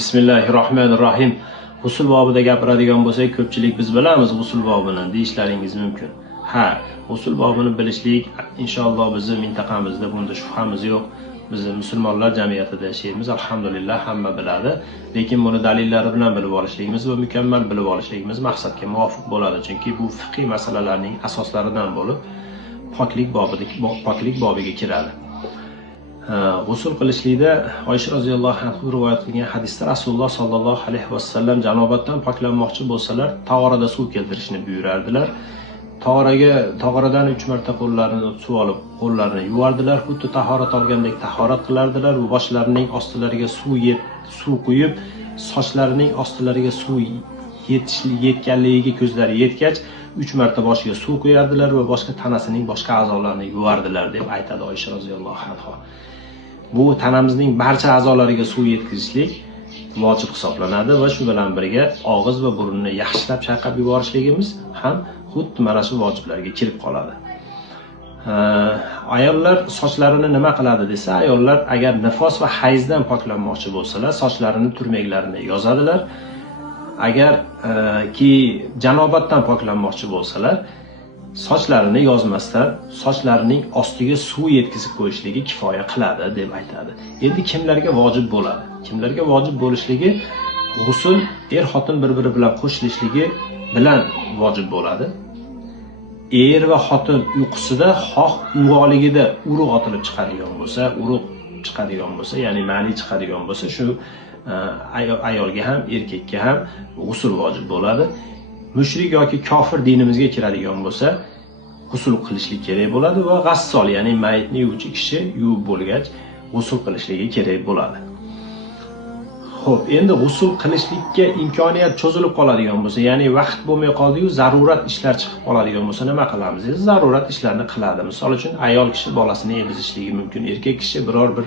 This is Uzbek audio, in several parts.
Bismillahirrohmanirrohim. G'usl bobida gapiradigan bo'lsak, ko'pchilik biz bilamiz g'usl bobini deyishlaringiz mumkin. Ha, g'usl bobini bilishlik inshaalloh bizning mintaqamizda bunda shubhamiz yo'q. Biz musulmonlar jamiyatida yashaymiz, alhamdulillah hamma biladi. Lekin buni dalillari bilan bilib olishligimiz va mukammal bilib olishligimiz maqsadga muvofiq bo'ladi. Chunki bu fiqhiy masalalarning asoslaridan bo'lib, poklik bobiga kiradi. G'usl qilishlikda Oysha roziyallohu anha rivoyat qilgan hadisda Rasululloh sollallohu alayhi vasallam janobatdan poklanmoqchi bo'lsalar, tog'orada suv keltirishni buyurardilar. Tog'oradan 3 marta qo'llarini suv olib, qo'llarini yuvardilar, xuddi tahorat olgandek tahorat qilardilar va boshlarining ostilariga suv quyib, sochlarining ostilariga suv yetganligiga ko'zlari yetgach, 3 marta boshiga suv quyardilar va boshqa tanasining boshqa a'zolarini yuvardilar deb aytadi Oysha roziyallohu anha. Bu tanamizning barcha a'zolariga suv yetkazishlik vojib hisoblanadi va shu bilan birga og'iz va burunni yaxshilab chayqab yuborishligimiz ham xuddi mana shu vojiblarga kirib qoladi. Ayollar sochlarini nima qiladi desa, ayollar agar nifos va hayzdan poklanmoqchi bo'lsalar, sochlarini turmaklarini yozadilar. Agar ki janobatdan poklanmoqchi bo'lsalar, sochlarini yozmasdan sochlarining ostiga suv yetkazib qo'yishligi kifoya qiladi deb aytadi. Endi kimlarga vojib bo'ladi? Kimlarga vojib bo'lishligi g'usl xotin bir-biri bilan qo'shilishligi bilan vojib bo'ladi. Er va xotin uyqusida xoh uyg'onligida urug' otilib chiqadigan bo'lsa, ya'ni mani chiqadigan bo'lsa, shu ayolga ham erkakka ham g'usl vojib bo'ladi. Mushrik yoki kofir dinimizga kiradigan bo'lsa, g'usl qilishlik kerak bo'ladi va g'assol, ya'ni mayitni yuvuvchi kishi yuvib bo'lgach g'usl qilishligi kerak bo'ladi. Xo'p, endi g'usl qilishlikka imkoniyat cho'zilib qoladigan bo'lsa, ya'ni vaqt bo'lmay qoldi-yu, zarurat ishlar chiqib qoladigan bo'lsa, nima qilamiz? Zarurat ishlarni qiladi. Misol uchun, ayol kishi bolasini emizishligi mumkin, erkak kishi biror bir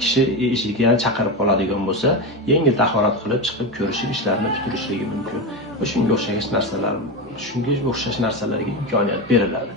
kishi eshikdan chaqirib qoladigan bo'lsa, yengil tahorat qilib chiqib ko'rishib ishlarni bitirishligi mumkin. Va shunga o'xshash narsalarga imkoniyat beriladi.